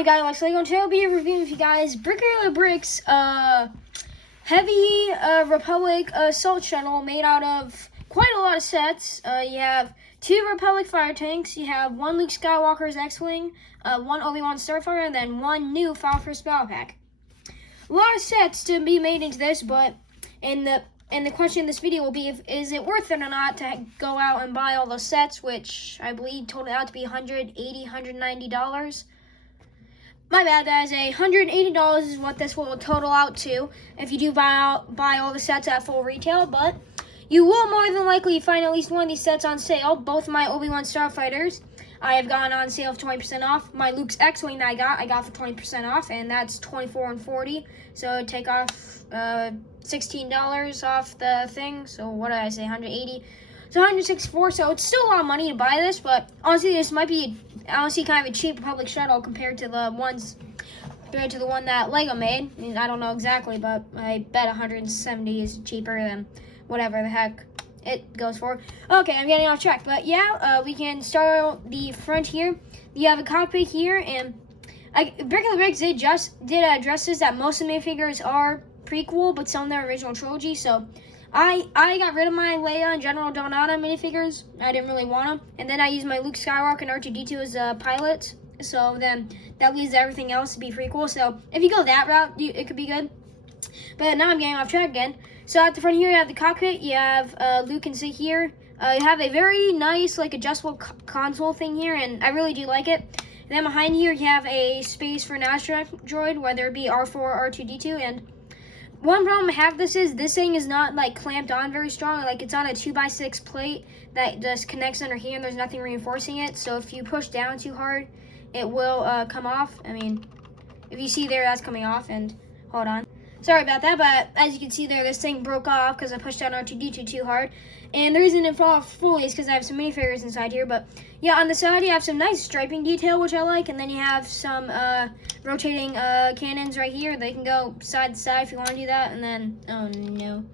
Hi guys, Lego, and today I'll be reviewing with you guys Bricoleur Bricks, heavy Republic assault shuttle made out of quite a lot of sets. You have 2 Republic fire tanks, you have 1 Luke Skywalker's X-Wing, 1 Obi-Wan Starfighter, and then 1 new File First Battle Pack. A lot of sets to be made into this, but the question in this video will be, is it worth it or not to go out and buy all those sets, which I believe totaled out to be $180, $190. My bad, that is $180 is what this will total out to if you do buy all the sets at full retail, but you will more than likely find at least one of these sets on sale. Both of my Obi-Wan Starfighters I have gotten on sale for 20% off. My Luke's X-Wing that I got for 20% off, and that's $24 and $40. So take off $16 off the thing. So what did I say, 180? So 164, so it's still a lot of money to buy this, but honestly, this might be honestly kind of a cheap Republic shuttle compared to the one that Lego made. I mean, I don't know exactly, but I bet 170 is cheaper than whatever the heck it goes for. Okay, I'm getting off track, but yeah, we can start out the front here. You have a cockpit here, and Bricoleur Bricks did address this that most of the minifigures are prequel, but some of their original trilogy, so I got rid of my Leia and General Donata minifigures. I didn't really want them. And then I used my Luke Skywalker and R2-D2 as pilots. So then that leaves everything else to be prequel. So if you go that route, it could be good. But now I'm getting off track again. So at the front here, you have the cockpit. You have Luke can sit here. You have a very nice adjustable console thing here, and I really do like it. And then behind here, you have a space for an astronaut droid, whether it be R4 or R2-D2, and one problem I have this thing is not clamped on very strong. It's on a 2x6 plate that just connects under here, and there's nothing reinforcing it. So if you push down too hard, it will come off. I mean, if you see there, that's coming off. And hold on, sorry about that, but as you can see there, this thing broke off because I pushed down R2-D2 too hard. And the reason it fell off fully is because I have some minifigures inside here. But yeah, on the side you have some nice striping detail, which I like, and then you have some rotating cannons right here. They can go side to side if you want to do that, and then oh no,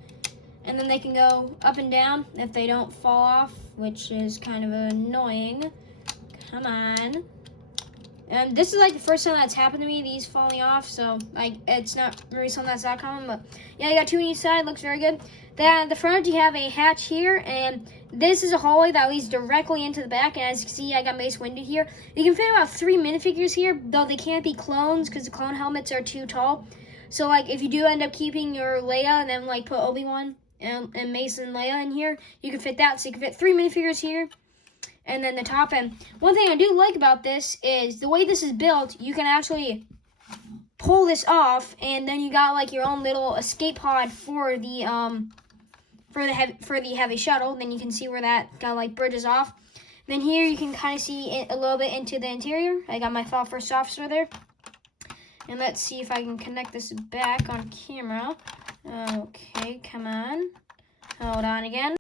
and then they can go up and down if they don't fall off, which is kind of annoying. Come on. And this is the first time that's happened to me, these falling off, so it's not really something that's that common, but yeah, you got 2 on each side, looks very good. Then at the front, you have a hatch here, and this is a hallway that leads directly into the back, and as you can see, I got Mace Windu here. You can fit about 3 minifigures here, though they can't be clones because the clone helmets are too tall. So if you do end up keeping your Leia and then put Obi-Wan and Mace and Leia in here, you can fit that, so you can fit 3 minifigures here. And then the top end. One thing I do like about this is the way this is built, you can actually pull this off, and then you got your own little escape pod for the heavy shuttle. Then you can see where that kind of bridges off. Then here you can kind of see it a little bit into the interior. I got my File First Officer there. And let's see if I can connect this back on camera. Okay, come on. Hold on again.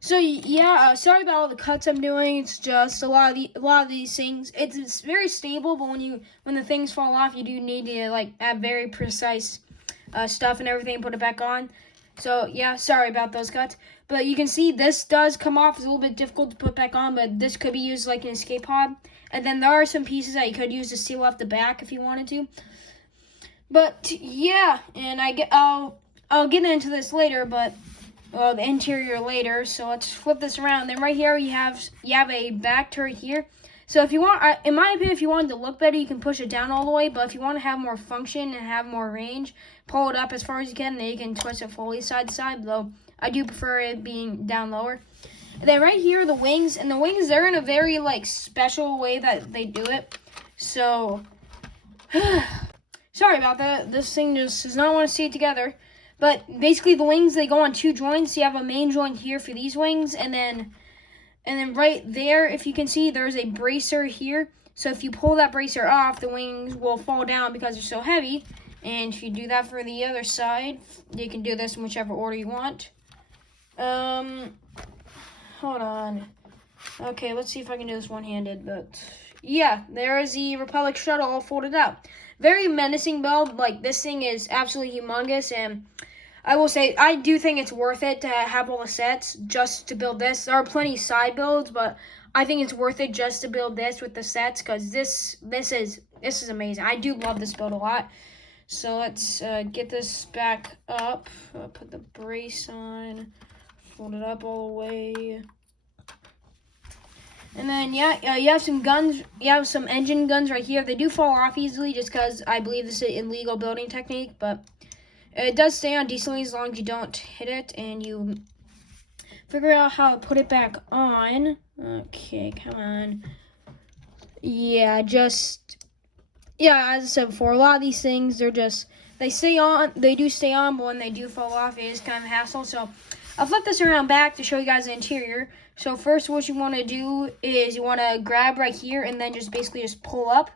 So yeah, sorry about all the cuts I'm doing. It's just a lot of these things. It's very stable, but when the things fall off, you do need to add very precise stuff and everything, put it back on. So yeah, sorry about those cuts. But you can see this does come off. It's a little bit difficult to put back on, but this could be used like an escape pod. And then there are some pieces that you could use to seal up the back if you wanted to. But yeah, and I'll get into this later, but the interior later. So let's flip this around. Then right here you have a back turret here. So if you want, in my opinion, if you want it to look better, you can push it down all the way. But if you want to have more function and have more range, pull it up as far as you can. Then you can twist it fully side to side. Though I do prefer it being down lower. And then right here the wings, and the wings, they're in a very special way that they do it. So sorry about that. This thing just does not want to stay together. But basically the wings, they go on 2 joints. You have a main joint here for these wings, and then right there, if you can see, there's a bracer here. So if you pull that bracer off, the wings will fall down because they're so heavy. And if you do that for the other side, you can do this in whichever order you want. Hold on. Okay, let's see if I can do this one-handed, but yeah, there is the Republic shuttle all folded out. Very menacing build. This thing is absolutely humongous, and I will say, I do think it's worth it to have all the sets just to build this. There are plenty of side builds, but I think it's worth it just to build this with the sets, because this is amazing. I do love this build a lot. So let's get this back up. Put the brace on, fold it up all the way. And then, yeah, you have some guns. You have some engine guns right here. They do fall off easily just because I believe this is an illegal building technique. But it does stay on decently as long as you don't hit it and you figure out how to put it back on. Okay, come on. Yeah, as I said before, a lot of these things, they stay on. They do stay on, but when they do fall off, it is kind of a hassle. So I'll flip this around back to show you guys the interior. So first, what you want to do is you want to grab right here and then just pull up,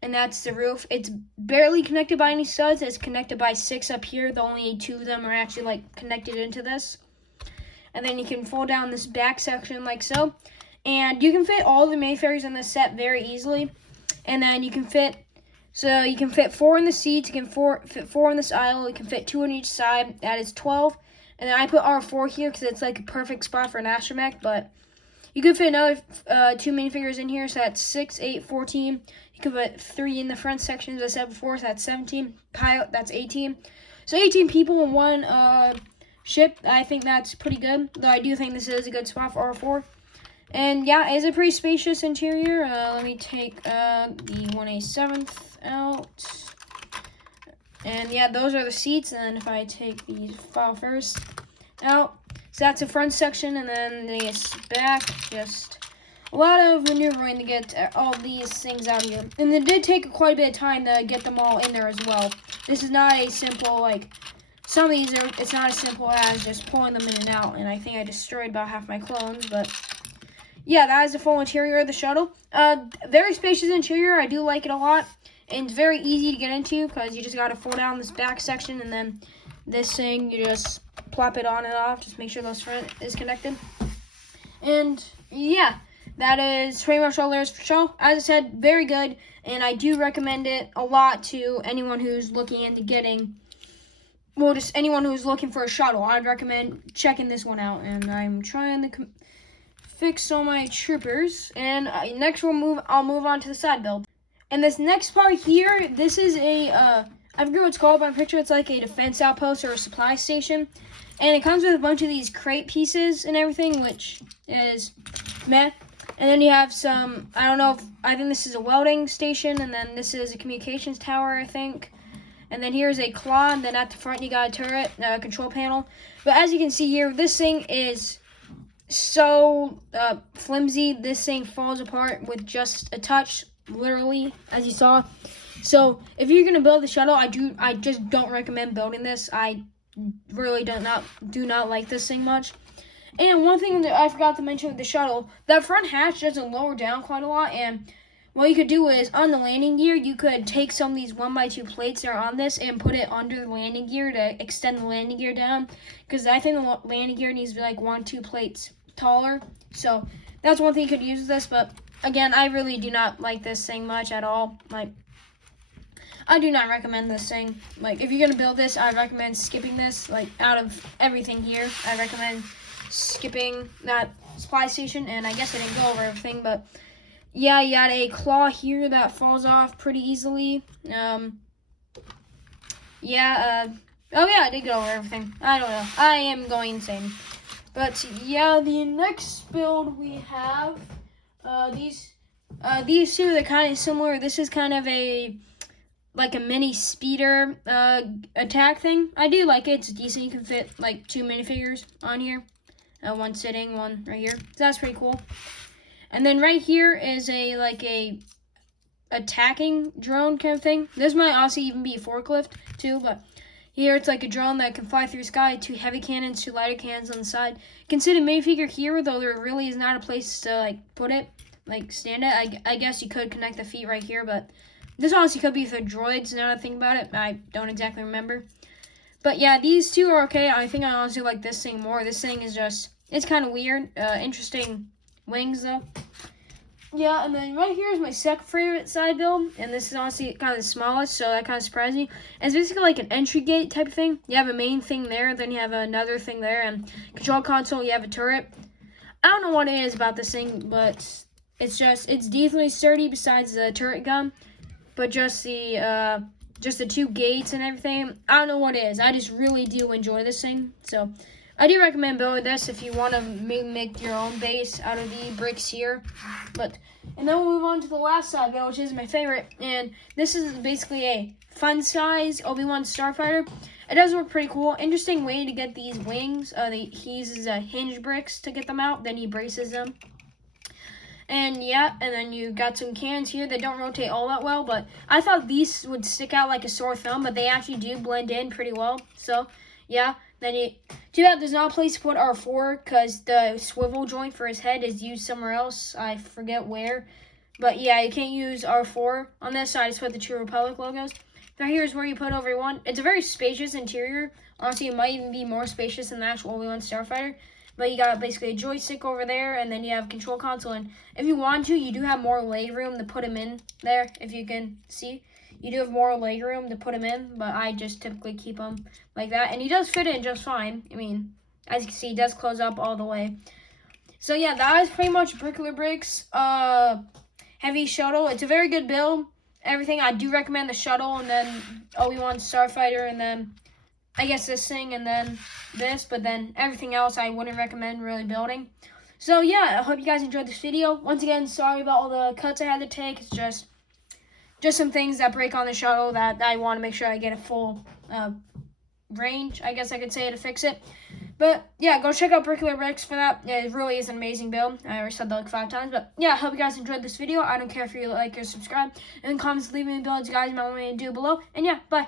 and that's the roof. It's barely connected by any studs. It's connected by 6 up here. The only 2 of them are actually like connected into this. And then you can fold down this back section like so, and you can fit all the minifigs in this set very easily. And then you can fit 4 in the seats. You can fit 4 in this aisle. You can fit 2 on each side. That is 12. And then I put R4 here because it's like a perfect spot for an astromech, but you could fit another 2 minifigures in here, so that's 6, 8, 14. You could put 3 in the front section, as I said before, so that's 17. Pilot, that's 18. So 18 people in one ship. I think that's pretty good, though I do think this is a good spot for R4. And yeah, it's a pretty spacious interior. Let me take the 1/7 out. And yeah, those are the seats. And then if I take the file first out, so that's the front section, and then this back, just a lot of maneuvering to get all these things out here. And it did take quite a bit of time to get them all in there as well. This is not a simple, like, some of these it's not as simple as just pulling them in and out. And I think I destroyed about half my clones, but yeah, that is the full interior of the shuttle. Very spacious interior. I do like it a lot. And it's very easy to get into because you just got to fold down this back section, and then this thing, you just plop it on and off. Just make sure those front is connected. And yeah, that is pretty much all there is for the show. As I said, very good, and I do recommend it a lot to anyone who's looking into getting, well, just anyone who's looking for a shuttle. I'd recommend checking this one out. And I'm trying to fix all my troopers, and next I'll move on to the side build. And this next part here, this is I forget what it's called, but I'm pretty sure it's like a defense outpost or a supply station. And it comes with a bunch of these crate pieces and everything, which is meh. And then you have some, I think this is a welding station, and then this is a communications tower, I think. And then here's a claw, and then at the front you got a turret, control panel. But as you can see here, this thing is so flimsy. This thing falls apart with just a touch, literally, as you saw. So if you're gonna build the shuttle, I just don't recommend building this. I really do not like this thing much. And one thing that I forgot to mention with the shuttle, that front hatch doesn't lower down quite a lot. And what you could do is, on the landing gear, you could take some of these 1x2 plates that are on this and put it under the landing gear to extend the landing gear down. Because I think the landing gear needs to be like 1-2 plates taller. So that's one thing you could use with this. But again, I really do not like this thing much at all. Like, I do not recommend this thing. Like, if you're gonna build this, I recommend skipping this. Like, out of everything here, I recommend skipping that supply station. And I guess I didn't go over everything, but yeah, you got a claw here that falls off pretty easily. Oh yeah, I did go over everything. I don't know. I am going insane. But yeah, the next build we have, these two, they're kind of similar. This is kind of like a mini speeder attack thing. I do like it. It's decent. You can fit like 2 minifigures on here. One sitting, one right here. So that's pretty cool. And then right here is a attacking drone kind of thing. This might also even be a forklift too, but here it's like a drone that can fly through the sky. 2 heavy cannons, 2 lighter cannons on the side. Consider minifigure here, though there really is not a place to like put it, like stand it. I guess you could connect the feet right here, but this honestly could be for droids. Now that I think about it, I don't exactly remember. But yeah, these two are okay. I think I honestly like this thing more. This thing is just, it's kind of weird. Interesting wings though. Yeah, and then right here is my second favorite side build, and this is honestly kind of the smallest, so that kind of surprised me. And it's basically like an entry gate type of thing. You have a main thing there, then you have another thing there, and control console, you have a turret. I don't know what it is about this thing, but it's decently sturdy besides the turret gun, but just the two gates and everything. I don't know what it is. I just really do enjoy this thing. So I do recommend building this if you want to make your own base out of the bricks here. And then we'll move on to the last side build, which is my favorite. And this is basically a fun size Obi-Wan Starfighter. It does look pretty cool. Interesting way to get these wings. He uses hinge bricks to get them out. Then he braces them. And yeah, and then you got some cannons here that don't rotate all that well. But I thought these would stick out like a sore thumb, but they actually do blend in pretty well. So yeah, then too bad there's not a place to put R4 because the swivel joint for his head is used somewhere else. I forget where. But yeah, you can't use R4 on this side. I just put the True Republic logos. Now here's where you put Obi-Wan. It's a very spacious interior. Honestly, it might even be more spacious than the actual Obi-Wan Starfighter. But you got basically a joystick over there, and then you have a control console. And if you want to, you do have more leg room to put him in there, if you can see. You do have more leg room to put him in, but I just typically keep him like that. And he does fit in just fine. I mean, as you can see, he does close up all the way. So yeah, that is pretty much Bricoleur Bricks Heavy Shuttle. It's a very good build. Everything, I do recommend the Shuttle, and then Obi-Wan Starfighter, and then I guess this thing, and then this, but then everything else I wouldn't recommend really building. So yeah, I hope you guys enjoyed this video. Once again, sorry about all the cuts I had to take. It's just some things that break on the Shuttle that I want to make sure I get a full range, I guess I could say, to fix it. But yeah, go check out Bricoleur Bricks for that. Yeah, it really is an amazing build. I already said that like 5 times. But yeah, I hope you guys enjoyed this video. I don't care if you like or subscribe. And in the comments, leave me builds you guys might want me to do below. And yeah, bye.